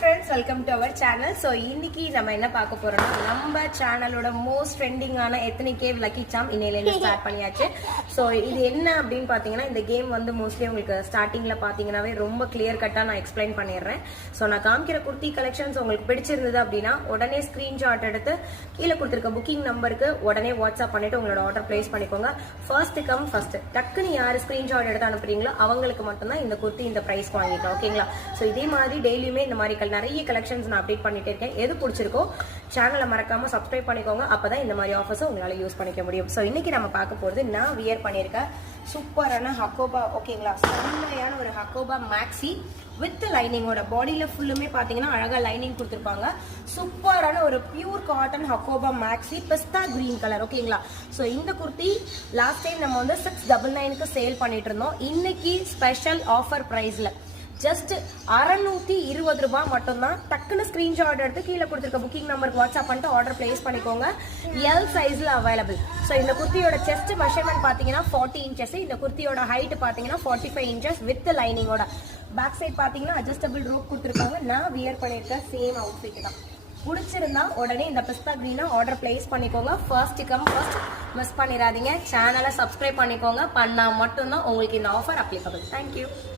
friends, welcome to our channel. So இன்னைக்கு நம்ம என்ன பார்க்க போறோம்னா நம்ம சேனலோட மோஸ்ட் ட்ரெண்டிங்கான எத்தனை கேவ் லக்கி சாம் இன்னையில ஸ்டார்ட் பண்ணியாச்சு. ஸோ இது என்ன அப்படின்னு பாத்தீங்கன்னா இந்த கேம் வந்து மோஸ்ட்லி உங்களுக்கு ஸ்டார்டிங்ல பாத்தீங்கன்னாவே ரொம்ப கிளியர் கட்டா நான் எக்ஸ்பிளைன் பண்ணிடுறேன். ஸோ நான் காமிக்கிற குர்த்தி கலெக்ஷன்ஸ் உங்களுக்கு பிடிச்சிருந்தது அப்படின்னா உடனே ஸ்கிரீன்ஷாட் எடுத்து கீழே கொடுத்துருக்க புக்கிங் நம்பருக்கு உடனே வாட்ஸ்அப் பண்ணிட்டு உங்களோட ஆர்டர் பிளேஸ் பண்ணிக்கோங்க. ஃபர்ஸ்ட் கம் ஃபர்ஸ்ட் டக்குன்னு யாரு ஸ்கிரீன்ஷாட் எடுத்து அனுப்புறீங்களோ அவங்களுக்கு மட்டும்தான் இந்த குர்த்தி இந்த பிரைஸ் வாங்கிக்கலாம். ஓகேங்களா? ஸோ இதே மாதிரி டெய்லியுமே இந்த மாதிரி நிறைய கலெக்ஷன்ஸ் நான் அப்டேட் பண்ணிட்டே இருக்கேன். எது பிடிச்சிருக்கோ சேனலை மறக்காம சப்ஸ்கிரைப் பண்ணிக்கோங்க. அப்பதான் இந்த மாதிரி ஆஃபர்ஸை உங்களால யூஸ் பண்ணிக்க முடியும். ஸோ இன்னைக்கு நம்ம பார்க்க போறது நான் வியர் பண்ணியிருக்க சூப்பரான ஹக்கோபா. ஓகேங்களா? செம்மையான ஒரு ஹக்கோபா மேக்ஸி வித் லைனிங்கோட பாடியில ஃபுல்லுமே பாத்தீங்கன்னா அழகா லைனிங் கொடுத்துருப்பாங்க. சூப்பரான ஒரு பியூர் காட்டன் ஹக்கோபா மேக்ஸி பிஸ்தா கிரீன் கலர். ஓகேங்களா? ஸோ இந்த குர்த்தி லாஸ்ட் டைம் நம்ம வந்து 699க்கு சேல் பண்ணிட்டு இருந்தோம். இன்னைக்கு ஸ்பெஷல் ஆஃபர் பிரைஸ்ல ஜஸ்ட் 620 ரூபாய் மட்டும்தான். டக்குன்னு ஸ்கிரீன்ஷாட் எடுத்து கீழே கொடுத்துருக்க புக்கிங் நம்பருக்கு வாட்ஸ்அப் பண்ணிட்டு ஆர்டர் பிளேஸ் பண்ணிக்கோங்க. எல் சைஸ்ல அவைலபிள். ஸோ இந்த குர்த்தியோட செஸ்ட் மெஷர்மெண்ட் பாத்தீங்கன்னா 40 இன்ச்சஸ். இந்த குர்த்தியோட ஹைட் பாத்தீங்கன்னா 45 இன்ச்சஸ் வித் லைனிங்கோட. பேக் சைட் பாத்தீங்கன்னா அட்ஜஸ்டபிள் ரூப் கொடுத்துருக்காங்க. நான் வியர் பண்ணிருக்க சேம் அவுட்ஃபிட் தான். பிடிச்சிருந்தா உடனே இந்த பிஸ்தா கிரீனை ஆர்டர் பிளேஸ் பண்ணிக்கோங்க. ஃபர்ஸ்ட் கம் ஃபர்ஸ்ட் மிஸ் பண்ணிடாதீங்க. சேனலை சப்ஸ்கிரைப் பண்ணிக்கோங்க. பண்ணா மட்டும்தான் உங்களுக்கு இந்த ஆஃபர் அப்ளிகபிள். தேங்க்யூ.